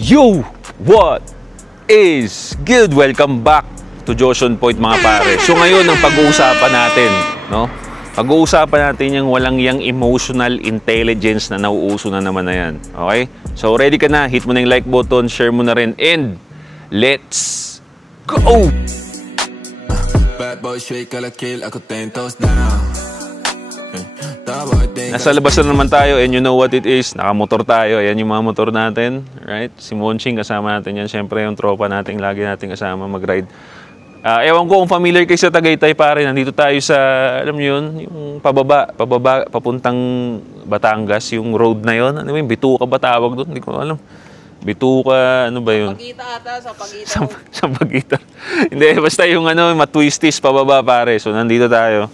Yo! What is good? Welcome back to Josh on Point, mga pare. So ngayon ang pag-uusapan natin, no? Pag-uusapan natin yung walang yang emotional intelligence na nauuso na naman na yan. Okay? So ready ka na? Hit mo na yung like button, share mo na rin, and let's go! Bad boy straight kala kill, ako 10 down. Nasa labas na naman tayo, and you know what it is. Nakamotor tayo. Ayan yung mga motor natin. Right? Si Monching, kasama natin yan. Siyempre yung tropa natin, lagi natin kasama mag-ride. Ewan ko kung familiar kayo sa Tagaytay, pare. Nandito tayo sa, alam nyo yun, yung pababa, papuntang Batangas, yung road na yun. Ano yung Bituka ba tawag doon? Hindi ko alam. Bituka, ano ba yun? Pagita ata, sa Pagita. Sa Pagita. Hindi, basta yung ano, matwistis pababa, pare. So, nandito tayo.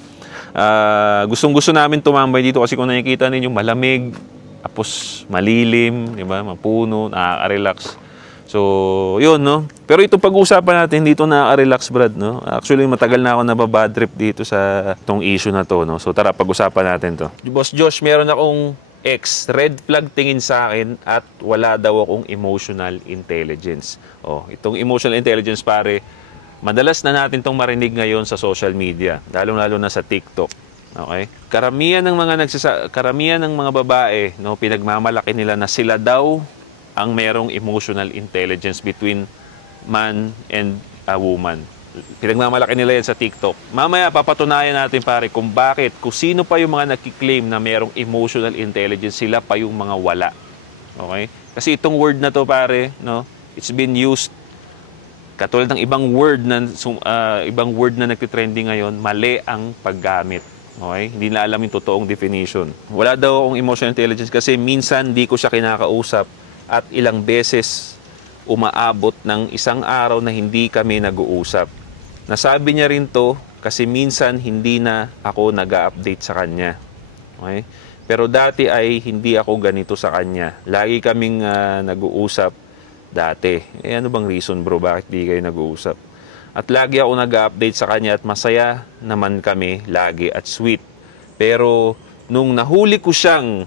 Gustong-gusto namin tumambay dito kasi kung nakikita ninyo, malamig, tapos malilim, di ba? Mapuno, nakaka-relax. So, yun, no? Pero itong pag-uusapan natin, dito nakaka-relax, Brad, no? Actually, matagal na ako nababad trip dito sa tong issue na to, no? So, tara, pag-usapan natin to. Boss Josh, meron akong red flag tingin sa akin at wala daw akong emotional intelligence. Oh, itong emotional intelligence, pare, madalas na natin itong marinig ngayon sa social media, lalong-lalo na sa TikTok. Okay? Karamihan ng mga babae, no, pinagmamalaki nila na sila daw ang merong emotional intelligence between man and a woman. Pinagmamalaki nila yan sa TikTok. Mamaya papatunayan natin, pare, kung bakit, kung sino pa yung mga nakiklaim na merong emotional intelligence, sila pa yung mga wala. Okay? Kasi itong word na to, pare, no, it's been used katulad ng ibang word na nagtitrending ngayon, mali ang paggamit. Okay? Hindi na alam yung totoong definition. Wala daw akong emotional intelligence kasi minsan di ko siya kinakausap at ilang beses umaabot ng isang araw na hindi kami nag-uusap. Nasabi niya rin to kasi minsan hindi na ako nag-update sa kanya. Okay? Pero dati ay hindi ako ganito sa kanya. Lagi kaming nag-uusap dati. Ano bang reason, bro? Bakit di kayo nag-uusap? At lagi ako nag-update sa kanya at masaya naman kami lagi at sweet. Pero nung nahuli ko siyang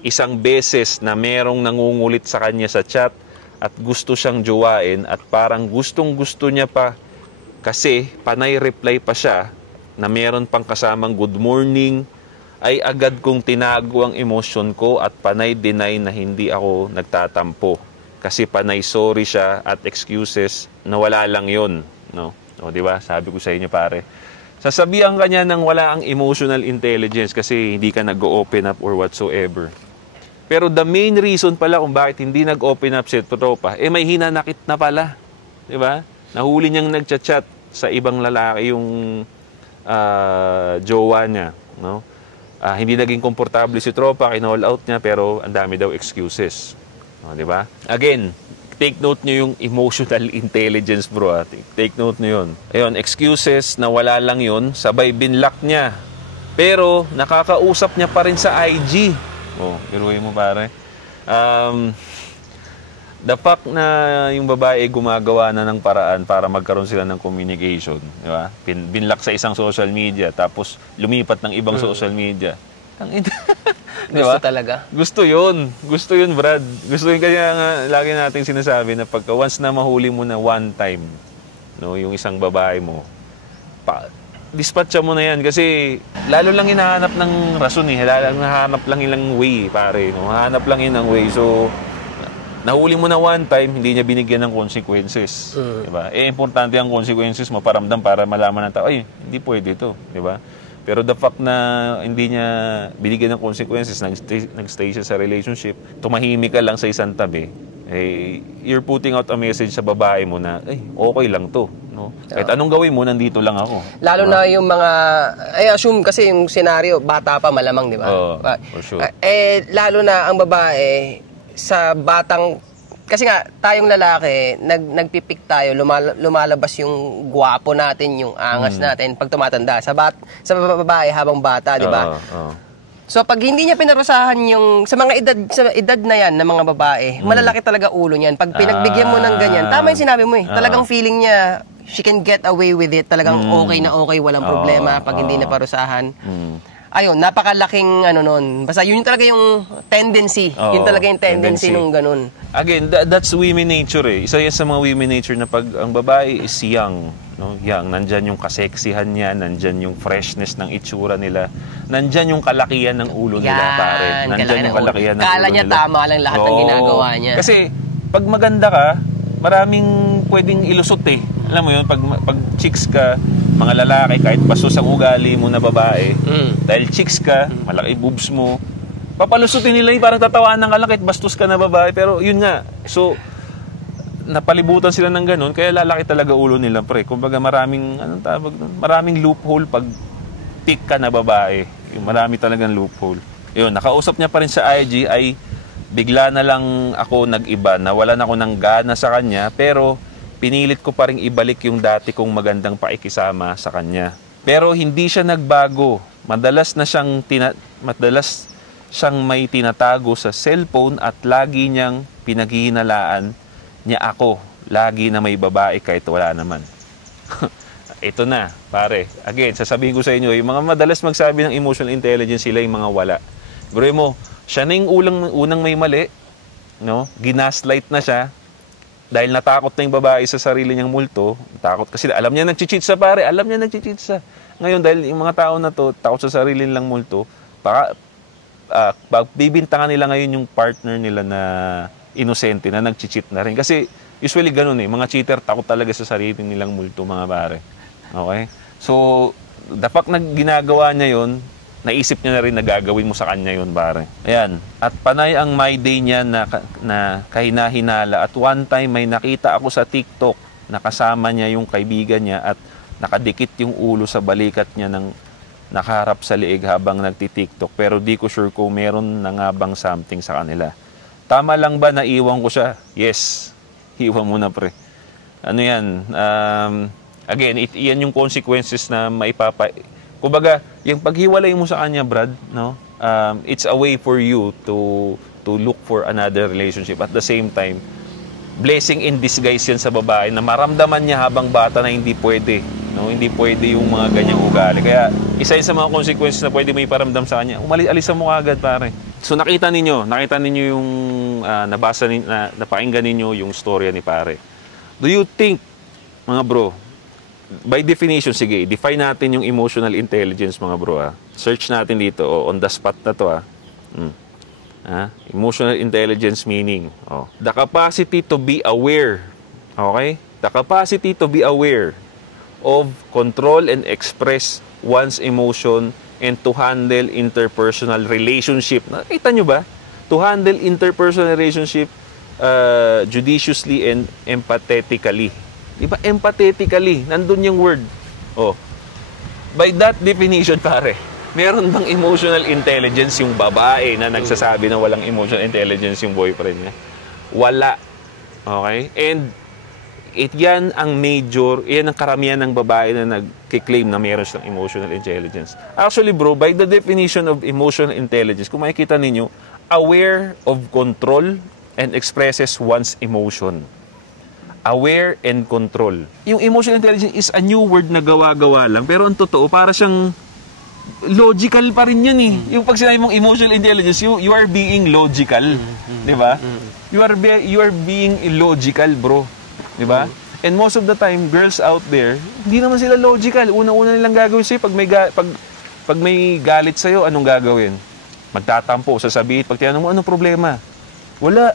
isang beses na merong nangungulit sa kanya sa chat at gusto siyang jowain at parang gustong-gusto niya pa kasi panay reply pa siya na meron pang kasamang good morning, ay agad kong tinago ang emosyon ko at panay deny na hindi ako nagtatampo. Kasi panay sorry siya at excuses na wala lang yun. No? O, di ba? Sabi ko sa inyo, pare. Sasabihan ka niya ng wala ang emotional intelligence kasi hindi ka nag-open up or whatsoever. Pero the main reason pala kung bakit hindi nag-open up si tropa, may hinanakit na pala. Di ba? Nahuli niyang nagchat-chat sa ibang lalaki yung jowa niya. No? Hindi naging komportable si tropa, kinall out niya, pero ang dami daw excuses. Di ba? Again, take note nyo yung emotional intelligence, bro. Take note nyo yun. Ayun, excuses na wala lang yun, sabay binlock niya. Pero nakakausap niya pa rin sa IG. Oh, iruin mo, pare. The fact na yung babae gumagawa na ng paraan para magkaroon sila ng communication, di ba? Binlock sa isang social media, tapos lumipat ng ibang social media. Gusto talaga. Gusto yun, Brad. Gusto yun, kaya nga lagi natin sinasabi na pagka once na mahuli mo na one time, no, yung isang babae mo, dispatcha mo na yan kasi lalo lang hinahanap ng rason hinahanap lang ilang way, pare, no? Hahanap lang yun ng way. So nahuli mo na one time, hindi niya binigyan ng consequences, diba? Importante ang consequences, maparamdam para malaman ng tao, ay, hindi pwede ito, diba? Pero the fact na hindi niya binigyan ng consequences, nag-stay siya sa relationship, tumahimik ka lang sa isang tabi, you're putting out a message sa babae mo na, okay lang to. No? Kahit anong gawin mo, nandito lang ako. Lalo na yung mga, assume kasi yung senaryo, bata pa malamang, di ba? For sure. Lalo na ang babae, sa batang, kasi nga, tayong lalaki, nagpipik tayo, lumalabas yung gwapo natin, yung angas natin pag tumatanda. Sa babae habang bata, di ba? So pag hindi niya pinarusahan yung, sa edad na yan, ng mga babae, malalaki talaga ulo niyan. Pag pinagbigyan mo ng ganyan, tama yung sinabi mo talagang feeling niya, she can get away with it. Talagang okay na okay, walang problema pag hindi na parusahan. ayun, napakalaking ano nun. Basta yun talaga yung tendency. Oo, Yun talaga yung tendency nung ganun. Again, that's women nature eh. Isa yan sa mga women nature na pag ang babae is young, no? Young, nandyan yung kaseksihan niya, nandyan yung freshness ng itsura nila, nandyan yung kalakihan ng ulo nila, pare. Nandyan yung kalakihan ng ulo nila. Kala niya tama lang lahat ng ginagawa niya. Kasi pag maganda ka, maraming pwedeng ilusot eh. Alam mo yun, pag chicks ka, mga lalaki, kahit bastos ang ugali mo na babae, dahil chicks ka, malaki boobs mo, papalusutin nila yung parang tatawanan ka lang kahit bastos ka na babae. Pero yun nga, so, napalibutan sila ng ganun, kaya lalaki talaga ulo nila, pre. Kumbaga maraming, anong tawag doon? Maraming loophole pag pick ka na babae. Yung marami talagang loophole. Yun, nakausap niya pa rin sa IG ay bigla na lang ako nag-iba, nawalan ako ng gana sa kanya, pero pinilit ko pa rin ibalik yung dati kong magandang paikisama sa kanya. Pero hindi siya nagbago. Madalas siyang may tinatago sa cellphone at lagi niyang pinaghihinalaan niya ako. Lagi na may babae kahit wala naman. Ito na, pare. Again, sasabihin ko sa inyo, yung mga madalas magsabi ng emotional intelligence, sila yung mga wala. Bro mo, siya na yung unang may mali, no? Ginaslight na siya. Dahil natakot na yung babae sa sarili niyang multo, takot kasi alam niya nagchichit sa pare, alam niya nagchichit sa. Ngayon dahil yung mga tao na to, takot sa sarili nilang multo, bibintangan nila ngayon yung partner nila na inosente na nagchichit na rin. Kasi usually ganun eh, mga cheater takot talaga sa sarili nilang multo, mga pare. Okay? So, the fact na ginagawa niya yon, naisip niya na rin na gagawin mo sa kanya yun, pare. Ayan. At panay ang my day niya na kahina-hinala. At one time may nakita ako sa TikTok na kasama niya yung kaibigan niya at nakadikit yung ulo sa balikat niya ng nakaharap sa liig habang nagti-TikTok. Pero di ko sure kung meron na nga bang something sa kanila. Tama lang ba na iwan ko siya? Yes. Iwan mo na, pre. Ano yan? Again, yan yung consequences na kumbaga, yung paghiwalay mo sa kanya, Brad, no? It's a way for you to look for another relationship. At the same time, blessing in disguise yan sa babae na maramdaman niya habang bata na hindi pwede. No? Hindi pwede yung mga ganyang ugali. Kaya isa yun sa mga consequences na pwede mo iparamdam sa kanya. Alisan mo agad, pare. So nakita ninyo yung napakinggan ninyo yung storya ni pare. Do you think, mga bro, by definition, sige, define natin yung emotional intelligence, mga bro. Search natin dito, on the spot na to. Emotional intelligence meaning, the capacity to be aware, okay? The capacity to be aware of, control, and express one's emotion and to handle interpersonal relationship. Nakita nyo ba? To handle interpersonal relationship judiciously and empathetically. Diba? Empathetically. Nandun yung word. By that definition, pare, meron bang emotional intelligence yung babae na nagsasabi na walang emotional intelligence yung boyfriend niya? Wala. Okay? And yan ang karamihan ng babae na nagkiklaim na meron silang emotional intelligence. Actually, bro, by the definition of emotional intelligence, kung makikita ninyo, aware of control and expresses one's emotion. Aware and control. Yung emotional intelligence is a new word na gawa-gawa lang. Pero ang totoo, para siyang logical pa rin yan eh. Yung pag sinabi mong emotional intelligence, you are being logical. Diba? You are being illogical, bro. Diba? And most of the time, girls out there, hindi naman sila logical. Una-una nilang gagawin sa'yo, pag may galit sa'yo, anong gagawin? Magtatampo, sasabihin. Pag tinanong mo, anong problema? Wala.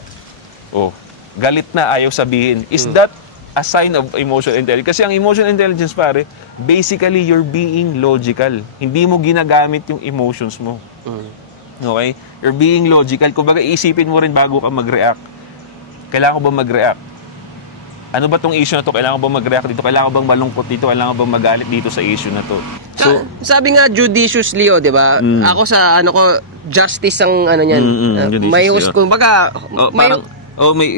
Galit na, ayaw sabihin. Is that a sign of emotional intelligence? Kasi ang emotional intelligence, pare, basically, you're being logical. Hindi mo ginagamit yung emotions mo. Okay? You're being logical. Kung baga, isipin mo rin bago ka mag-react. Kailangan ko ba mag-react? Ano ba tong issue na to? Kailangan ko ba mag-react dito? Kailangan ko bang malungkot dito? Kailangan ko bang magalit dito sa issue na to? So, sabi nga judiciously, di ba? Ako sa justice ang niyan. May kumbaga,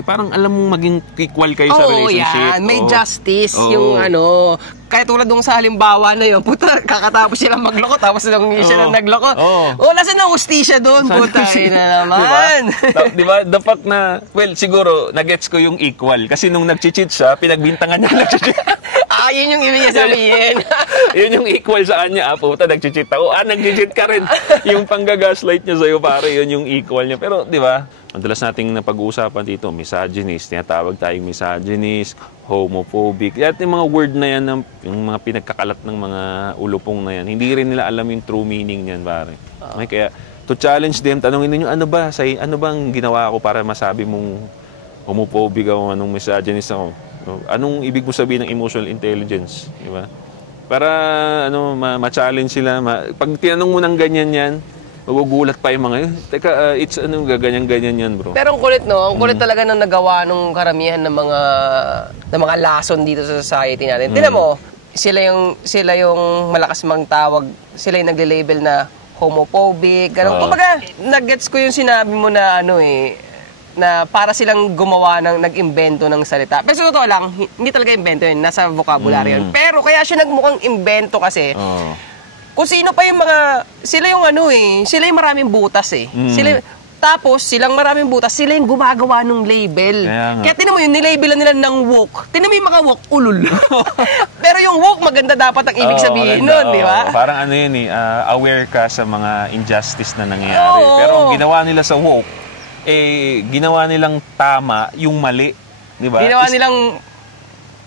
parang alam mong maging equal kayo sa relationship. May justice yung kahit tulad nung sa halimbawa na yun, puta, kakatapos silang magloko, tapos sila nagloko. Nasa na hustisya doon, puta, na naman. Diba? The fact na, well, siguro, nagets ko yung equal. Kasi nung nag-cheat siya, pinagbintangan niya nag-cheat. Yun yung ibig sabihin. Yun yung equal sa kanya. Puta, nag-cheat ako. Nag-cheat ka rin. Yung panggagaslight niya sa'yo, pare, yun yung equal niya. Pero, di ba, madalas nating napag-uusapan dito, misogynist, tinatawag tayong misogynist, homophobic. At yung mga word na yan, yung mga pinagkakalat ng mga ulupong na yan, hindi rin nila alam yung true meaning niyan, pare. Okay, kaya, to challenge them, tanongin ninyo, ano bang ginawa ko para masabi mong homophobic ako, anong misogynist ako? Anong ibig mo sabihin ng emotional intelligence, di ba? Para ma-challenge sila. Pag tinanong mo ng ganyan yan, magugulat pa yung mga, teka, it's ganyan-ganyan yan, bro. Pero ang kulit, no? Ang kulit talaga ng nagawa nung karamihan ng mga lason dito sa society natin. Tingnan mo, sila yung malakas mang tawag, sila yung nagle-label na homophobic, ganun. Kumbaga, nag-gets ko yung sinabi mo na na para silang gumawa nag-imbento ng salita. Pero sa totoo lang, hindi talaga imbento yun, nasa vocabulary yun. Pero kaya siya nagmukhang imbento kasi, kung sino pa yung sila yung sila yung maraming butas eh. Tapos, silang maraming butas, sila yung gumagawa ng label. Kaya tinan mo yun, nilabelan nila ng woke. Tinan mo yung mga woke, ulul. Pero yung woke, maganda dapat ang ibig sabihin nun, di ba? Parang aware ka sa mga injustice na nangyayari. Pero ang ginawa nila sa woke, ginawa nilang tama yung mali. Di ba? Ginawa nilang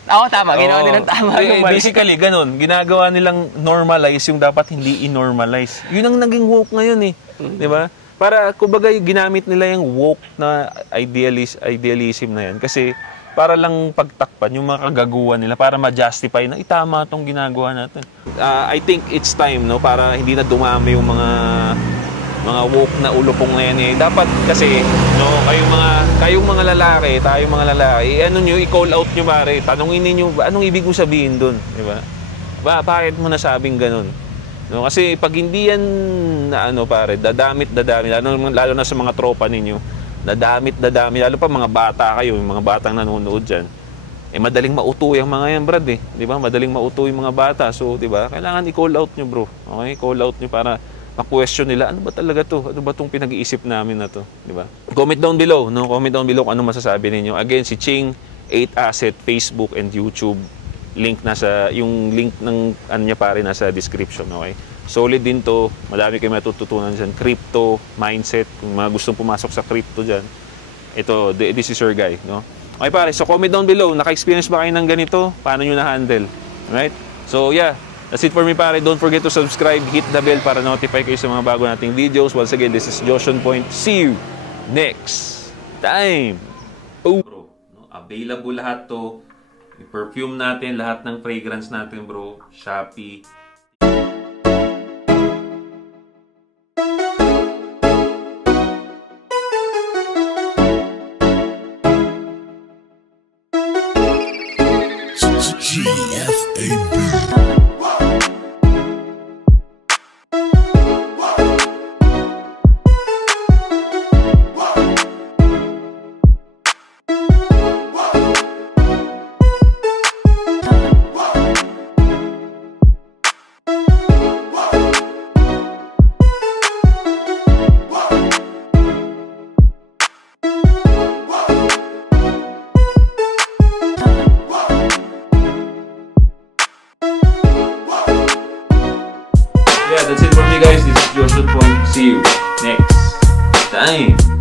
ginawa nilang tama yung mali. Basically, ganun. Ginagawa nilang normalize yung dapat hindi i-normalize. Yun ang naging woke ngayon eh. Di ba? Para, kumbaga, ginamit nila yung woke na idealism na yan. Kasi, para lang pagtakpan yung mga kagaguhan nila, para ma-justify na itama itong ginagawa natin. I think it's time, no? Para hindi na dumami yung mga woke na ulupong na yan eh. Dapat kasi, no, kayong mga lalaki, tayong mga lalaki, i-call out nyo, pare. Tanungin ninyo, anong ibig mo sabihin dun? Di ba? Bakit mo nasabing ganun? No, kasi pag hindi yan na pare, dadamit, lalo na sa mga tropa ninyo, dadamit, lalo pa mga bata kayo, yung mga batang nanonood dyan, madaling mauto yung mga yan, brad eh. Di ba? Madaling mauto yung mga bata. So, di ba? Kailangan i-call out nyo, bro. Okay? Call out nyo para ma-question nila, ano ba talaga to? Ano ba tong pinag-iisip namin na to? Di ba? Comment down below, no? Comment down below kung ano masasabi ninyo. Again, si Ching, 8Asset, Facebook and YouTube. Yung link ng niya pare nasa description, okay? Solid din to, madami kayo matututunan dyan. Crypto, mindset, kung mga gustong pumasok sa crypto dyan. Ito, this is your guy, no? Okay pare, so comment down below, naka-experience ba kayo ng ganito? Paano nyo na-handle? Alright? So yeah, that's it for me pare. Don't forget to subscribe, hit the bell para notify kayo sa mga bago nating videos. Once again, this is Joshon Point. See you next time! Bro, no? Available lahat to. Yung perfume natin, lahat ng fragrance natin, bro. Shopee. Yeah, that's it for me guys. This is Joshon Point. See you next time.